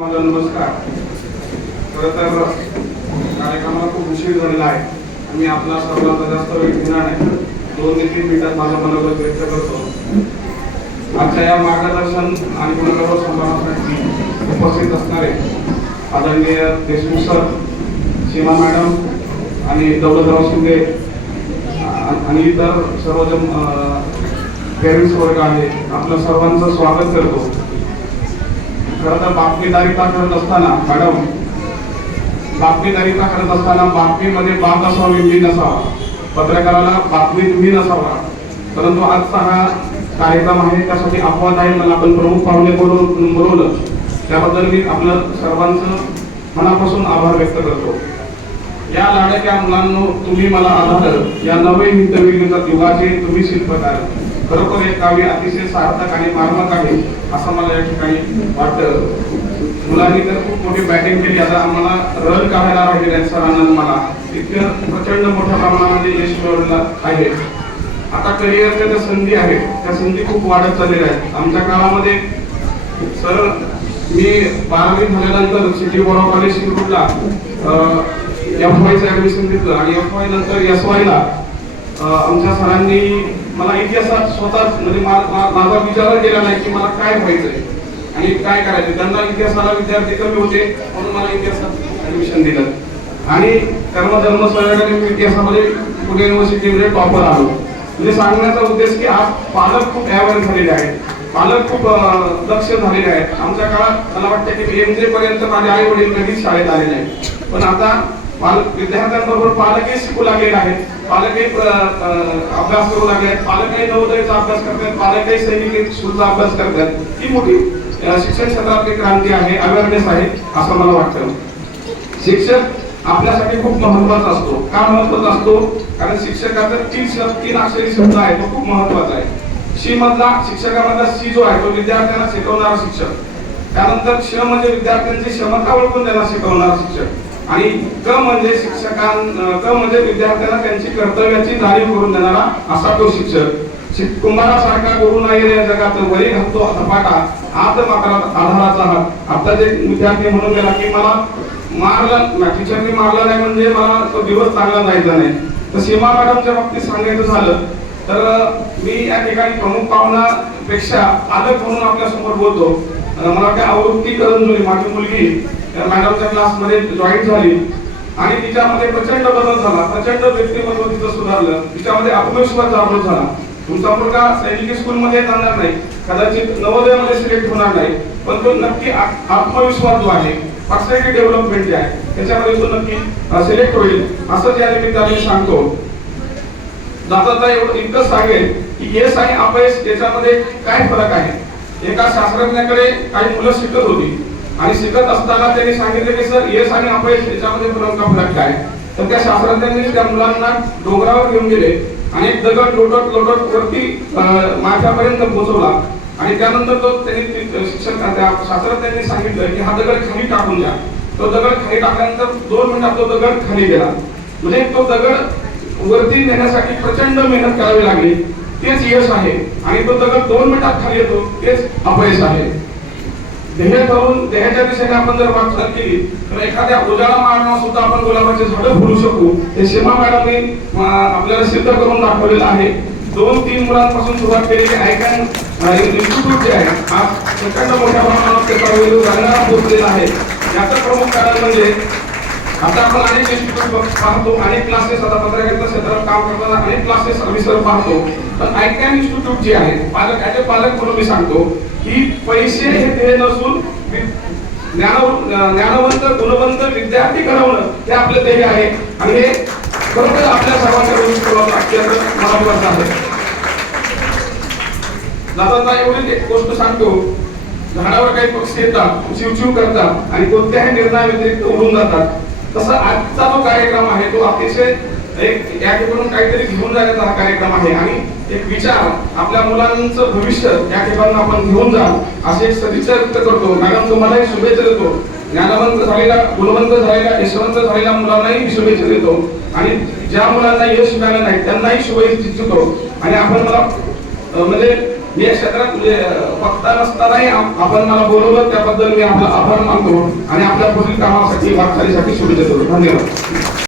माझा नमस्कार. खरं तर कार्यक्रमाला खूप उशीर झालेला आहे. आणि आपला सर्वांचा जास्त वेळ घेणार नाही दोन ते तीन मिनिटात माझं मनोगत व्यक्त करतो. आजच्या या मार्गदर्शन आणि मनोगत समारंभासाठी उपस्थित असणारे आदरणीय देशमुख सर सीमा मॅडम आणि दौलतराव शिंदे आणि इतर सर्वजण पेरेंट्स वर्ग आहे. आपलं सर्वांचं स्वागत करतो. खरं तर करत असताना मॅडम बातमीदारीता करत असताना बातमीमध्ये बात असावी मी नसावा. पत्रकाराला बातमी तुम्ही नसावा. परंतु आजचा हा कार्यक्रम आहे त्यासाठी अपवाद आहे मला आपण प्रमुख पाहुणे बोलवून बोलवलं. त्याबद्दल मी आपलं सर्वांचं मनापासून आभार व्यक्त करतो. या लाडक्या मुलांनो तुम्ही मला आधार या नवे हिंदवी युगाचे तुम्ही शिल्पकार. खरोखर हे काव्य अतिशय सार्थक आणि मार्मक आहे असं मला या ठिकाणी वाटतं. मुलांनी तर खूप मोठी बॅटिंग केली. आता आम्हाला रन काढायला राहिले सरांना मला. इतकं प्रचंड मोठ्या प्रमाणामध्ये यश मिळवलेलं आहे. आता करिअरच्या ज्या संधी आहेत त्या संधी खूप वाढत चाललेल्या आहेत. आमच्या काळामध्ये सर मी बारावी झाल्यानंतर सिटी बोर्ड ऑफ कॉलेज शिरूरला एफ वायचं ऍडमिशन घेतलं. आणि एफ वाय नंतर एस वायला आमच्या सरांनी मला इतिहासात स्वतःच म्हणजे माझा विचार केला नाही की मला काय व्हायचंय. आणि काय करायचं त्यांना इतिहासाला विद्यार्थी कमी होते म्हणून मला इतिहासात ऍडमिशन दिलं. आणि कर्मधर्म सहयोगाने मी इतिहासामध्ये पुणे युनिव्हर्सिटीमध्ये टॉपर आलो. म्हणजे सांगण्याचा उद्देश की आज पालक खूप अवेअर झालेले आहेत. पालक खूप लक्ष झालेले आहेत. आमच्या काळात मला वाटतं की एम जे पर्यंत माझे आई वडील कधीच शाळेत आले नाही पण आता विद्यार्थ्यांबरोबर पालकही शिकू लागलेले आहेत. पालकही अभ्यास करू लागले आहेत पालकही नवोदयचा अभ्यास करतात पालकही सैनिक स्कूलचा अभ्यास करतात. ही मोठी शिक्षण क्षेत्रातली क्रांती आहे अवेअरनेस आहे असं मला वाटतं. शिक्षक आपल्यासाठी खूप महत्त्वाचा असतो. का महत्त्वाचा असतो? कारण शिक्षकाचा तीन शब्द तीन अक्षरी शब्द आहे तो खूप महत्त्वाचा आहे. शी मधला शिक्षकामधला सी जो आहे तो विद्यार्थ्यांना शिकवणारा शिक्षक. त्यानंतर क्ष म्हणजे विद्यार्थ्यांची क्षमता ओळखून त्यांना शिकवणारा शिक्षक. आणि क म्हणजे शिक्षकां क म्हणजे विद्यार्थ्यांना त्यांची कर्तव्याची जाणीव करून देणारा असा तो शिक्षक. कुंभारासारखा गुरु नाही या जगात वरी घालतो धपाटा हात मात्र आधाराचा हात. आता जे विद्यार्थी म्हणून गेला की मला मारलं टीचरने मारलं नाही म्हणजे मला तो दिवस चांगला जायचा नाही. तर सीमा मॅडमच्या बाबतीत सांगायचं झालं तर मी या ठिकाणी प्रमुख पाहुणापेक्षा आलं म्हणून आपल्यासमोर बोलतो मला काय आवृत्ती करून माझी मुलगी त्या मॅडमच्या क्लासमध्ये जॉईन झाली. आणि तिच्यामध्ये प्रचंड बदल झाला. प्रचंड व्यक्तिमत्व तिचं सुधारलं. तिच्यामध्ये आत्मविश्वास जागृत झाला. तुमचा मुलगा सैनिकी स्कूलमध्ये जाणार नाही. कदाचित नवोदयामध्ये सिलेक्ट होणार नाही. पण तो नक्की आत्मविश्वास जो आहे पर्सनॅलिटी डेव्हलपमेंट जे आहे त्याच्यामध्ये तो नक्की सिलेक्ट होईल असं या निमित्ताने सांगतो. जाता एवढं इतकं सांगेल की यश आणि अपयश याच्यामध्ये काय फरक आहे? एका शास्त्रज्ञाकडे काही मुलं शिकत होती. आणि शिकत असताना त्यांनी सांगितले की सर यश आणि अपयश याच्यामध्ये प्रमुख फरक काय तर त्या शास्त्रज्ञांनी त्या मुलांना डोंगरावर घेऊन गेले आणि एक दगड लोटत लोटत वरती माथ्यापर्यंत पोहोचवला आणि त्यानंतर तो त्यांनी शिक्षक त्या शास्त्रज्ञांनी सांगितलं की हा दगड खाली टाकून द्या. तो दगड खाली टाकल्यानंतर दोन मिनिटात तो दगड खाली गेला. म्हणजे तो दगड वरती नेण्यासाठी प्रचंड मेहनत करावी लागली. तेच यश आहे. आणि तो दगड दोन मिनिटात खाली येतो. तेच अपयश आहे. ध्येय ठरवून ध्येयाच्या दिशेने आपण जर वाटचाल केली तर एखाद्या उजाळा मारणं सुद्धा आपण गुलाबाचे झाडं फुलू शकू. हे सीमा मॅडमने आपल्याला सिद्ध करून दाखवलेलं आहे. दोन तीन मुलांपासून सुरुवात केलेली आयकॅन इन्स्टिट्यूट जे आहे हा प्रचंड मोठ्या प्रमाणावर त्याचा वेग रंगाला पोहोचलेला आहे. याचं प्रमुख कारण म्हणजे आता आपण अनेक इन्स्टिट्यूट पाहतो. अनेक क्लासेस आता पत्रकारिता क्षेत्रात काम करताना अनेक क्लासेस सर पाहतो. पण आयकॅन इन्स्टिट्यूट जे आहे पालक ऍज पालक म्हणून मी सांगतो की पैसे हे ध्येय नसून ज्ञान ज्ञानवंत गुणवंत विद्यार्थी घडवणं हे आपलं ध्येय आहे. आणि हे खरोखर आपल्या सर्वांच्या दृष्टिकोनातून अत्यंत महत्वाचं आहे. दादा एवढीच एक गोष्ट सांगतो. झाडावर काही पक्षी येतात चिवचिव करतात आणि कोणत्याही निर्णया व्यतिरिक्त उडून जातात. तसं आजचा जो कार्यक्रम आहे तो अतिशय एक या ठिकाणून काहीतरी घेऊन जाण्याचा हा कार्यक्रम आहे. आणि एक विचार आपल्या मुलांचं भविष्य या ठिकाणी आपण घेऊन जा असे एक सदिच्छा व्यक्त करतो. मॅडम तुम्हालाही शुभेच्छा देतो. ज्ञानवंत झालेला गुणवंत झालेला यशवंत झालेल्या मुलांनाही शुभेच्छा देतो. आणि ज्या मुलांना यश मिळालं नाही त्यांनाही शुभेच्छा देतो. आणि आपण मला म्हणजे या क्षेत्रात म्हणजे, वक्ता फक्त नसतानाही आपण मला बोलवलं त्याबद्दल मी आपला आभार मानतो आणि आपल्या पुढील कामासाठी वाटचालीसाठी शुभेच्छा देतो. धन्यवाद.